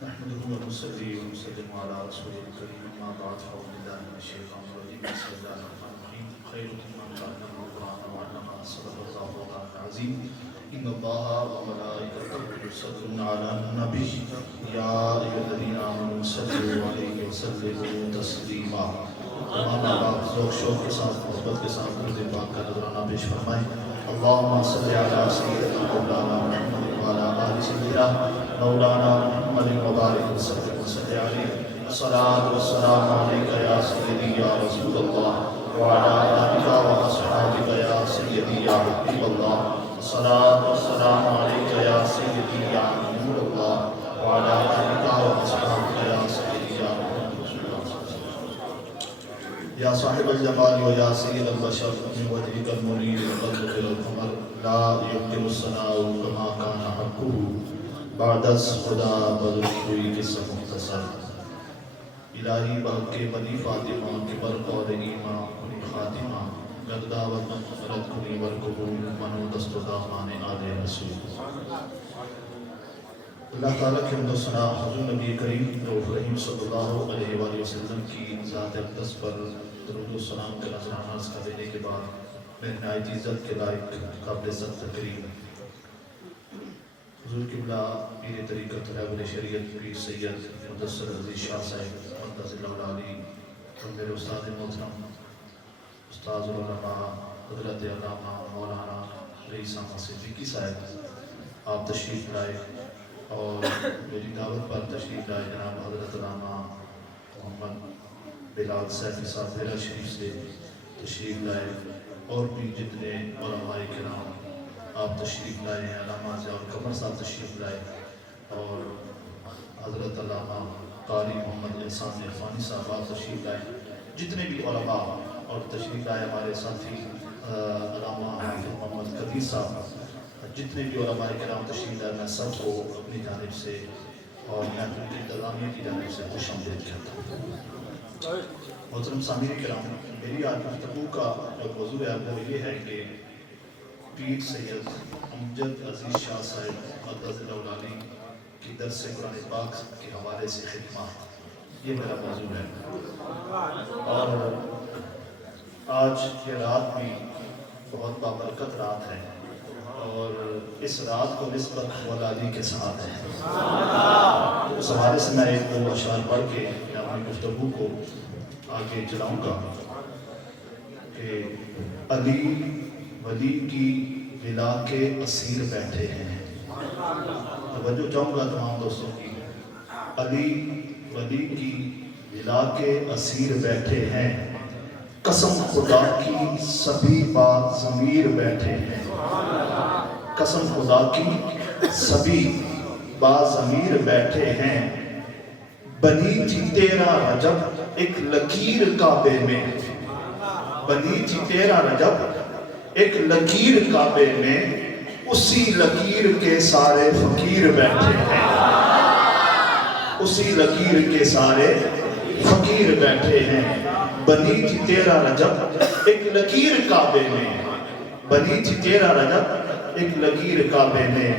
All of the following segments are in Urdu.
نحمده ونصلي ونسلم على رسوله الكريم أما بعد فأعوذ بالله من الشيطان الرجيم بسم الله الرحمن الرحيم خيركم من تعلم القرآن وعلمه صدق الله مولانا العظيم إن الله وملائكته يصلون على النبي يا أيها الذين آمنوا صلوا عليه وسلموا تسليما تمام آپ ذوق شوق کے ساتھ محبت کے ساتھ درود پاک کا نذرانہ پیش فرمائیں اللهم صل على سيدنا مولانا محمد وعلى آل سيدنا مولانا محمد وبارك وسلم عليه الصلاة والسلام عليك يا سيدي يا رسول الله وعلى آلك وأصحابك يا سيدي يا حبيب الله الصلاة والسلام عليك يا سيدي يا نور الله وعلى آلك وأصحابك يا سيدي يا رسول الله يا صاحب الجمال ويا سيد البشر من وجهك المنير وقدرك القمر لا يمكن الثناء كما كان حقه بعد خدا بدر کوئی قصہ مختصر الہی بحق بنی فاطمہ کے برقور ایمان کنی خاتمہ گردہ وطن رد کنی ورقبول منو دست و دامان آل رسول اللہ تعالیٰ کے حمد و ثنا حضور نبی کریم رؤوف رحیم صلی اللہ علیہ وآلہ وسلم کی ذات اقدس پر درود و سلام کا نذرانہ عرض کا دینے کے بعد میں نہایت عزت کے لائق قابل عزت تقریم حضور قبلہ پیر طریقت رہبر شریعت پیر سید مدثر عزیز شاہ صاحب مقدس اللہ علی اور میرے استاد محترم استاد العلماء حضرت علامہ مولانا رئیس احمد صدیقی صاحب آپ تشریف لائے اور میری دعوت پر تشریف لائے جناب حضرت علامہ محمد بلال صاحب صاحب میرا شریف سے تشریف لائے اور بھی جتنے علماء کرام آپ تشریف لائے ہیں علامہ ضیاء القمر صاحب تشریف لائے اور حضرت علامہ قاری محمد احسان عرفانی صاحب آپ تشریف لائے جتنے بھی علماء اور تشریف لائے ہمارے ساتھی علامہ حافظ محمد قدیر صاحب جتنے بھی علماء کرام تشریف لائے میں سب کو اپنی جانب سے اور محفل کی انتظامیہ کی جانب سے خوش آمدید کہتا ہوں محترم سامعین کرام میری آج گفتگو کا جو موضوع ہے وہ یہ ہے کہ پیر سید امجد عزیز شاہ صاحب مقدس اللہ علی کی درس قرآن پاک کے حوالے سے خدمات یہ میرا موضوع ہے اور آج یہ رات بھی بہت بابرکت رات ہے اور اس رات کو نسبت مولا علی کے ساتھ ہے اس حوالے سے میں ایک دو اشعار پڑھ کے اپنی گفتگو کو آگے چلاؤں گا کہ علی ولی کی ولا کے اسیر بیٹھے ہیں توجہ چاہوں گا تمام دوستوں کی علی ولی کی ولا کے اسیر بیٹھے ہیں قسم خدا کی سبھی بات ضمیر بیٹھے ہیں قسم خدا کی سبھی بات ضمیر بیٹھے ہیں بنی تھی تیرا رجب ایک لکیر کعبے میں بنی تھی تیرا رجب ایک لکیر کعبے میں اسی لکیر کے سارے فقیر بیٹھے ہیں اسی لکیر کے سارے فقیر بیٹھے ہیں بنی تھی تیرا رجب ایک لکیر کعبے میں بنی تھی تیرا رجب ایک لکیر کعبے میں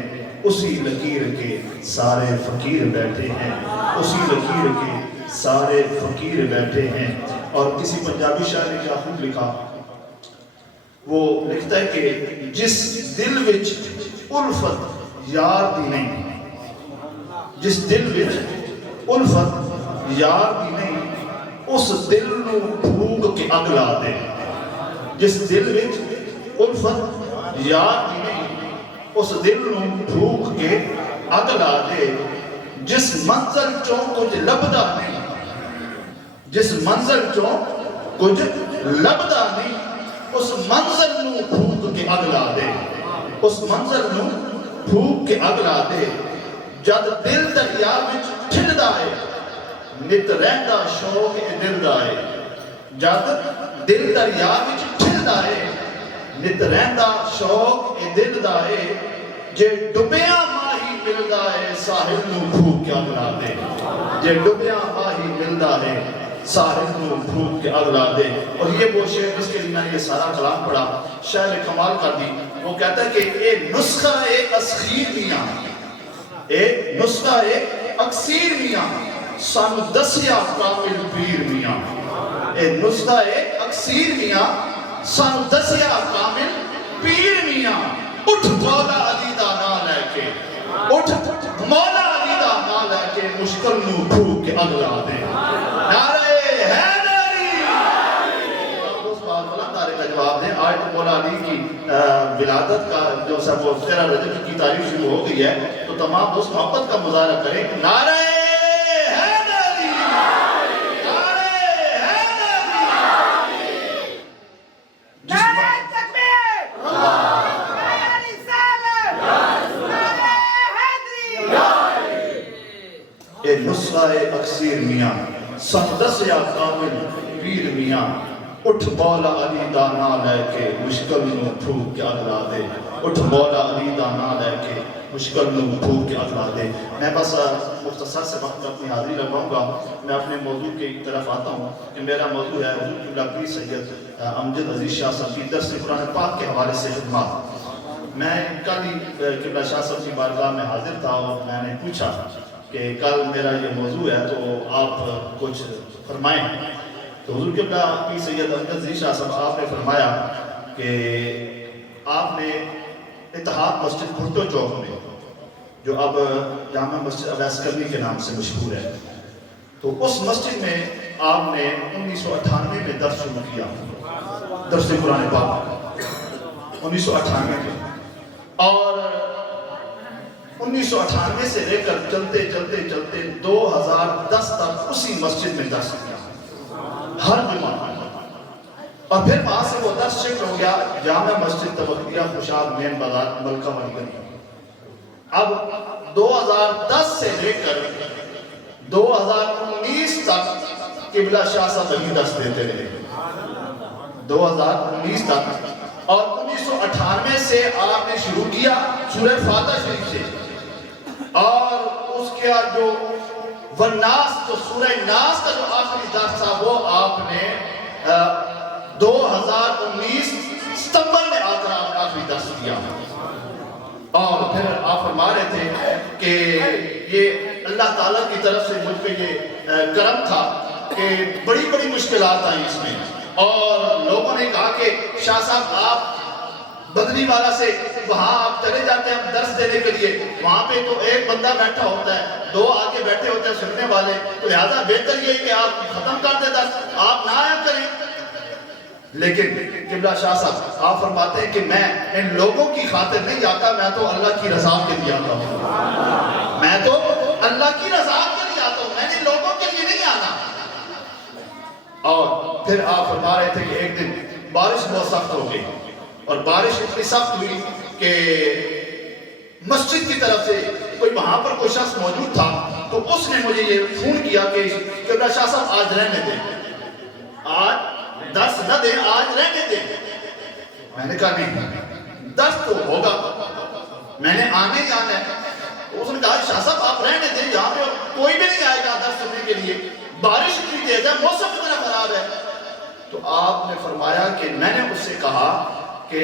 اسی لکیر کے سارے فقیر بیٹھے ہیں اسی لکیر کے سارے فقیر بیٹھے ہیں اور کسی پنجابی شاعر نے کیا خوب لکھا وہ لکھتا ہے کہ جس دل وچ الفت یار دی نہیں جس دل وچ الفت یار دی نہیں اس دل نو بھوک کے اگ لا دے جس دل وچ الفت یار دی نہیں اس دل نو بھوک کے اگ لا دے جس منزل چوں کچھ لبدا نہیں جس منزل چوں کچھ لبدا نہیں اس منزل نو بھوک کے اگ لا دے اس منزل نو بھوک کے اگ لا دے جد دل دریا وچ ٹھنڈا ہے نت رہندا شوق اے دل دا ہے جد دل دریا وچ ٹھنڈا ہے نت رہندا شوق اے دل دا ہے جے ڈبیاں ماہی ملدا ہے ساحل نو بھوک کے اگ لا دے جے ڈبیاں ماہی ملدا ہے ساحل نو بھوک کے اگ لا دے اور یہ وہ شعر جس کے لیے میں نے یہ سارا کلام پڑھا شاعر کمال کر دی وہ کہتا ہے کہ اے نسخہ اے اسخیر میاں اے نسخہ اے اکثیر میاں سانو دسیا کامل پیر میاں اے نسخہ اکثیر میاں سانو دسیا کامل پیر میاں اٹھ مولا علی دا نام لے کے اٹھ مولا علی دا نام لے کے مشکل نو پھو کے اگلا دے نعرہ حیدری اس بات بلند نعرے کا جواب دیں آج مولا علی کی ولادت کا جو سب وہ 13 رجب کی تاریخ شروع ہو گئی ہے تو تمام دوست محبت کا مظاہرہ کریں نعرہ اے نسخہ اکثیر میاں سندس یا کامل پیر میاں اٹھ مولا علی دا نام لے کے مشکل نو پھوک کے اگلا دے اٹھ مولا علی دا نام لے کے مشکل نو پھوک کے اگلا دے میں بس مختصر سے وقت اپنی حاضری لگاؤں گا میں اپنے موضوع کی طرف آتا ہوں کہ میرا موضوع ہے حضور قبلہ پیر سید امجد عزیز شاہ صاحب کی درس قرآن پاک کے حوالے سے خدمات میں کل ہی قبلہ شاہ صاحب کی بارگاہ میں حاضر تھا اور میں نے پوچھا کہ کل میرا یہ موضوع ہے تو آپ کچھ فرمائیں تو حضور قبلہ پیر سید امجد عزیز شاہ صاحب آپ نے فرمایا کہ آپ نے اتحاد مسجد بھٹو چوک میں جو اب جامع مسجد اویس کرنی کے نام سے مشہور ہے تو اس مسجد میں آپ نے 1998 میں درس شروع کیا درس قرآن پاک 1998 میں اور 1998 سے لے کر چلتے 2010 تک اسی مسجد میں درس کیا ہر جمعہ اور پھر وہاں سے وہ درس شفٹ ہو گیا جامع مسجد توقیہ خوشاد مین بازار ملکہ ولی گلی اب 2010 سے لے کر 2019 تک قبلہ شاہ صاحب وہی درس دیتے رہے 2019 تک اور 1998 سے آپ نے شروع کیا سورہ فاتحہ شریف سے اور اس کے جو والناس جو سورہ ناس کا جو آخری درس تھا وہ آپ نے 2019 ستمبر میں آ کر آپ نے آخری درس دیا اور پھر آپ فرما رہے تھے کہ یہ اللہ تعالیٰ کی طرف سے مجھ پہ یہ کرم تھا کہ بڑی بڑی مشکلات آئیں اس میں اور لوگوں نے کہا کہ شاہ صاحب آپ بدنی والا سے وہاں آپ چلے جاتے ہیں درس دینے کے لیے وہاں پہ تو ایک بندہ بیٹھا ہوتا ہے 2 آگے بیٹھے ہوتے ہیں سننے والے تو لہذا بہتر یہ کہ آپ ختم کر دیں درس آپ نہ آیا کریں لیکن قبلہ شاہ صاحب آپ فرماتے ہیں کہ میں ان لوگوں کی خاطر نہیں آتا میں تو اللہ کی رضا کے لیے آتا ہوں میں تو اللہ کی رضا کے لیے آتا ہوں میں نے لوگوں کے لیے نہیں آنا اور پھر آپ فرما رہے تھے کہ ایک دن بارش بہت سخت ہو گئی اور بارش اتنی سخت ہوئی کہ مسجد کی طرف سے کوئی وہاں پر کوئی شخص موجود تھا تو اس نے مجھے یہ فون کیا کہ قبلہ شاہ صاحب آج رہنے دیں آج درس نہ دیں آج رہنے دیں میں نے کہا نہیں درس تو ہوگا میں نے آنے ہی آنا ہے اس نے کہا شاہ صاحب آپ رہنے دیں یہاں پہ کوئی بھی نہیں آئے گا درس سننے کے لیے بارش اتنی تیز ہے موسم اتنا خراب ہے تو آپ نے فرمایا کہ میں نے اس سے کہا کہ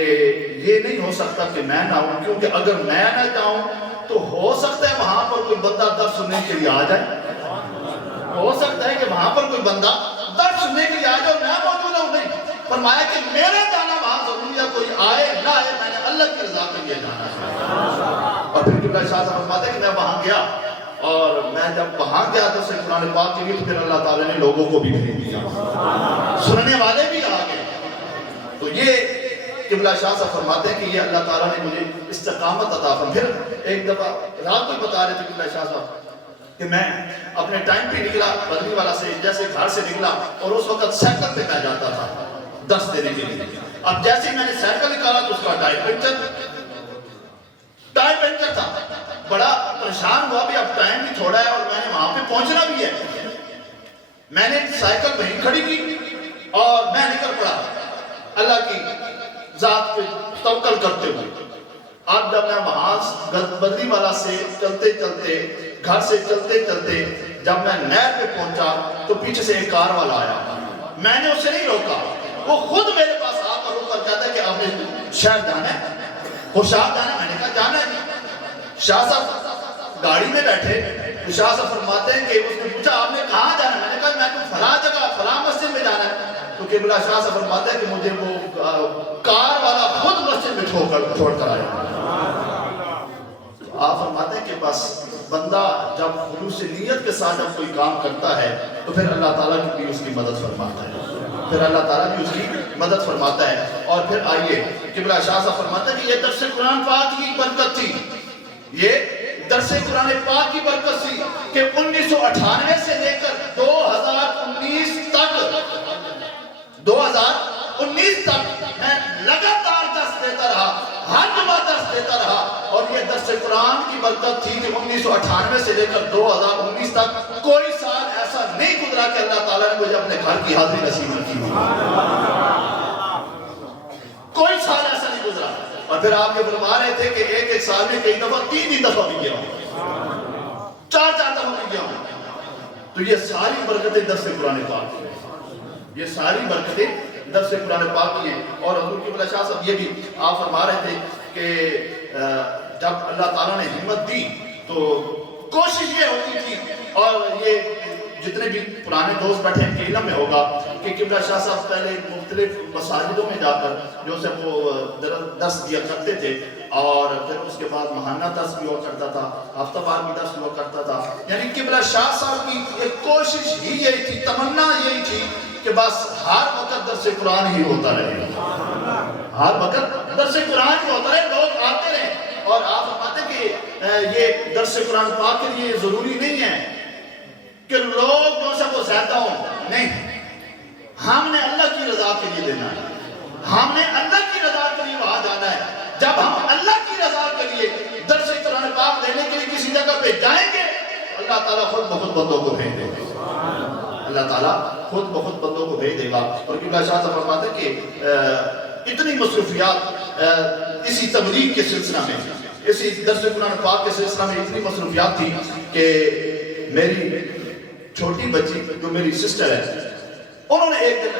یہ نہیں ہو سکتا کہ میں نہ ہوں کیونکہ اگر میں نہ جاؤں تو ہو سکتا ہے وہاں پر کوئی بندہ درس سننے کے لیے آ جائے ہو سکتا ہے کہ وہاں پر کوئی بندہ درس سننے کے لیے آ جائے اور میں موجود ہوں نہیں فرمایا کہ میرا جانا وہاں ضروری ہے کوئی آئے نہ آئے میں نے اللہ کی رضا کے لیے جانا ہے اور پھر قبلہ شاہ صاحب فرماتے ہیں کہ میں وہاں گیا اور میں جب وہاں گیا تو سے قرآن پاک کے لیے پھر اللہ تعالیٰ نے لوگوں کو بھی بھیج دیا سننے والے بھی آ گئے تو یہ قبلہ شاہ صاحب فرماتے ہیں کہ یہ اللہ تعالیٰ نے مجھے استقامت عطا فرمائی پھر ایک دفعہ رات کو بتا رہے تھے قبلہ شاہ صاحب کہ میں اپنے ٹائم پہ نکلا بدنی والا سے جیسے گھر سے نکلا اور اس وقت سائیکل پہ میں جاتا تھا درس دینے کے لیے اب جیسے میں نے سائیکل نکالا تو اس کا ٹائر پنچر تھا بڑا پریشان ہوا بھی اب ٹائم بھی تھوڑا ہے اور میں نے وہاں پہ پہنچنا بھی ہے میں نے سائیکل وہیں کھڑی کی اور میں نکل پڑا اللہ کی ذات پہ توکل کرتے ہوئے اب جب میں وہاں بدری والا سے چلتے چلتے گھر سے چلتے چلتے جب میں نہر پہ پہنچا تو پیچھے سے ایک کار والا آیا میں نے اسے نہیں روکا وہ خود میرے پاس آ کر روک کر کہتا ہے کہ آپ نے شہر جانا ہے خوشاب جانا ہے میں نے کہا جانا ہے شاہ صاحب گاڑی میں بیٹھے تو شاہ صاحب فرماتے ہیں کہ اس نے پوچھا آپ نے کہاں جانا ہے؟ میں نے کہا میں تو فلاں جگہ فلاں مسجد میں جانا ہے. تو قبلہ شاہ صاحب فرماتے ہیں کہ مجھے وہ کار والا خود مسجد میں چھوڑ کر آیا. آپ فرماتے ہیں کہ بس بندہ جب خلوص نیت کے ساتھ جب کوئی کام کرتا ہے تو پھر اللہ تعالیٰ بھی اس کی مدد فرماتا ہے، پھر اللہ تعالیٰ بھی اس کی مدد فرماتا ہے. اور پھر آئیے قبلہ شاہ صاحب فرماتے ہیں کہ یہ درس قرآن پاک کی برکت تھی، یہ درس قرآن پاک کی برکت تھی کہ 1998 سے لے کر 2019 تک میں لگاتار درس دیتا رہا، ہر جمعہ درس دیتا رہا. اور یہ درس قرآن کی برکت تھی کہ 1998 سے لے کر 2019 تک کوئی سال ایسا نہیں گزرا کہ اللہ تعالیٰ نے مجھے اپنے گھر کی حاضری نصیب نہ کی. کوئی سال ایسا نہیں گزرا. اور پھر آپ یہ فرما رہے تھے کہ ایک سال میں کئی دفعہ 3 دفعہ بھی گیا ہوں، 4 دفعہ بھی گیا ہوں. تو یہ ساری برکتیں درس قرآن پاک کی ہیں، یہ ساری برکتیں درس قرآن پاک کی ہیں. اور حضور قبلہ شاہ صاحب یہ بھی آپ فرما رہے تھے کہ جب اللہ تعالیٰ نے ہمت دی تو کوشش یہ ہوتی تھی، اور یہ جتنے بھی پرانے دوست بیٹھے ہیں علم میں ہوگا کہ قبلہ شاہ صاحب پہلے مختلف مساجدوں میں جا کر جو سے وہ درس دیا کرتے تھے، اور پھر اس کے بعد ماہانہ درس بھی ہوا کرتا تھا، ہفتہ وار بھی درس ہوا کرتا تھا. یعنی قبلہ شاہ صاحب کی ایک کوشش ہی یہی تھی، تمنا یہی تھی کہ بس ہر وقت درس قرآن ہی ہوتا رہے، ہر وقت درس قرآن ہی ہوتا رہے، لوگ آتے رہے. اور آپ فرماتے ہیں کہ یہ درس قرآن پاک کے لیے ضروری نہیں ہے کہ لوگ جو سب وہ زیادہ ہوں، نہیں، ہم نے اللہ کی رضا کے لیے دینا ہے، ہم نے اللہ کی رضا کے لیے وہاں جانا ہے. جب ہم اللہ کی رضا کے لیے درس قرآن پاک دینے کے لیے کسی جگہ پہ جائیں گے، اللہ تعالیٰ خود بخود بندوں کو بھیج دے گا، اللہ تعالیٰ خود بخود بندوں کو بھیج دے گا. اور قبلہ شاہ صاحب فرماتے ہیں کہ اتنی مصروفیات اسی تبلیغ کے سلسلہ میں، اسی درس قرآن پاک کے سلسلہ میں اتنی مصروفیات تھی کہ میری چھوٹی بچی جو میری سسٹر ہے، انہوں نے ایک دن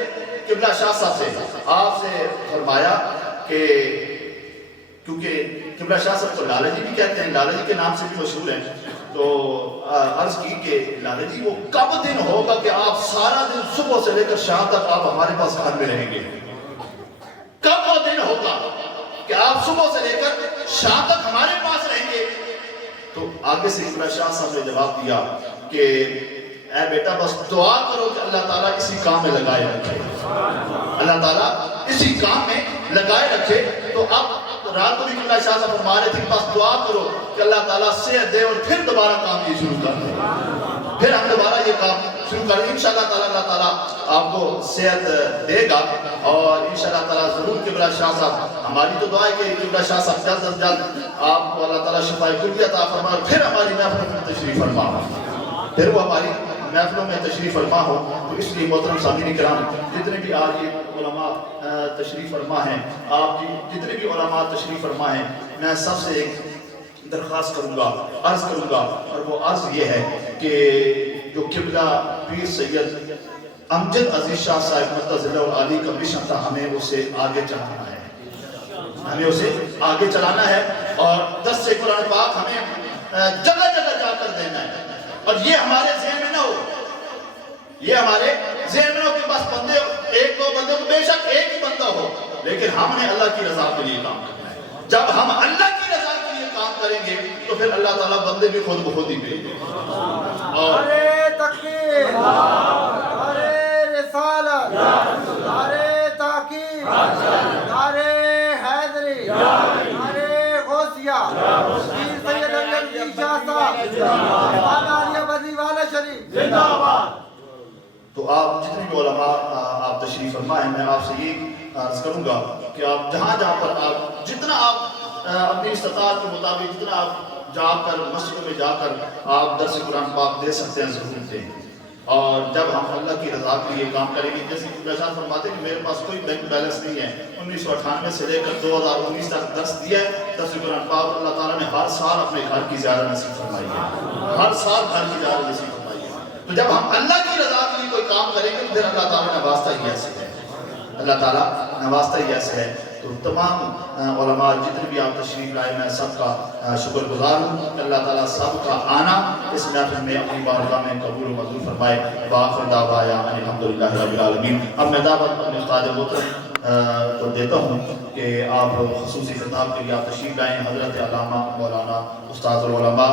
قبلہ شاہ صاحب سے آپ سے فرمایا کہ کیونکہ قبلہ شاہ صاحب کو لالا جی بھی کہتے ہیں، لالا جی کے نام سے بھی مشہور ہیں، تو عرض کی کہ لالا جی وہ کب دن ہوگا کہ آپ سارا دن صبح سے لے کر شام تک آپ ہمارے پاس گھر میں رہیں گے؟ کب وہ دن ہوگا کہ آپ صبح سے لے کر شام تک ہمارے پاس رہیں گے؟ تو آگے سے قبلہ شاہ صاحب نے جواب دیا کہ اے بیٹا بس دعا کرو کہ اللہ تعالیٰ اسی کام میں لگائے رکھے، اللہ تعالیٰ اسی کام میں لگائے رکھے. تو اب رات کو بھی قبلہ شاہ صاحب فرما رہے تھے کہ بس دعا کرو کہ اللہ تعالیٰ صحت دے اور پھر دوبارہ کام یہ شروع کر دے، پھر ہم دوبارہ یہ کام شروع کریں. انشاءاللہ تعالیٰ اللہ تعالیٰ آپ کو صحت دے گا، اور انشاءاللہ تعالیٰ ضرور قبلہ شاہ صاحب، ہماری تو دعا ہے کہ قبلہ شاہ صاحب جلد از جلد آپ کو اللہ تعالیٰ شفاء کلیہ عطا فرمائے، پھر ہماری محفل میں تشریف فرما ہو، پھر وہ ہماری محفلوں میں تشریف فرما ہو. تو اس لیے محترم سامعین کرام، جتنے بھی آج یہ علماء تشریف فرما ہیں، آپ جتنے بھی علماء تشریف فرما ہیں، میں سب سے ایک درخواست کروں گا، عرض کروں گا، اور وہ عرض یہ ہے کہ جو قبلہ پیر سید امجد عزیز شاہ صاحب مدد العالی کا مشن تھا، ہمیں اسے آگے چلانا ہے، ہمیں اسے آگے چلانا ہے. اور درس قرآن پاک ہمیں جگہ جگہ جا کر دینا ہے. اور یہ ہمارے ذہن میں نہ ہو، یہ ہمارے ذہن میں نہ ہو کہ بس بندے ایک دو بندے کو، بے شک ایک ہی بندہ ہو، لیکن ہم نے اللہ کی رضا کے لیے کام کرنا ہے. جب ہم اللہ کی رضا کے لیے کام کریں گے تو پھر اللہ تعالیٰ بندے بھی خود بخود ہی بھیج دے گا. نعرے تکبیر، نعرے رسالت، نعرے تحقیق، نعرے حیدری، نعرے غوثیہ، پیر سید امجد شاہ صاحب، زندہ باد. تو آپ جتنے بھی علماء آپ تشریف فرما ہیں، میں آپ سے یہ عرض کروں گا کہ آپ جہاں جہاں پر آپ جتنا آپ اپنی استطاعت کے مطابق جتنا آپ جا کر مسجد میں جا کر آپ درس قرآن پاک دے سکتے ہیں ضرور دیں. اور جب ہم اللہ کی رضا کے لیے کام کریں گے، جیسے قبلہ شاہ فرماتے ہیں کہ میرے پاس کوئی بینک بیلنس نہیں ہے، 1998 سے لے کر 2019 تک درس دیا ہے، درس قرآن پاک اللہ تعالیٰ نے ہر سال اپنے گھر کی زیارت نصیب فرمائی ہے، ہر سال گھر کی زیارت نصیب فرمائی ہے. تو جب ہم اللہ کی رضا کے لیے کوئی کام کریں گے، پھر اللہ تعالیٰ نے واسطہ ہی ایسے ہے، اللہ تعالیٰ نے واسطہ ہی ایسے ہے. تو تمام علماء جتنے بھی آپ تشریف لائے میں سب کا شکر گزار ہوں کہ اللہ تعالیٰ سب کا آنا اس محفل میں اپنی بارگاہ میں قبول و منظور فرمائے. وآخر دعوانا ان الحمدللہ رب العالمین. اب میں دعوت اپنے استاد محترم کو دیتا ہوں کہ آپ خصوصی خطاب کے لیے آپ تشریف لائیں. حضرت علامہ مولانا استاد العلماء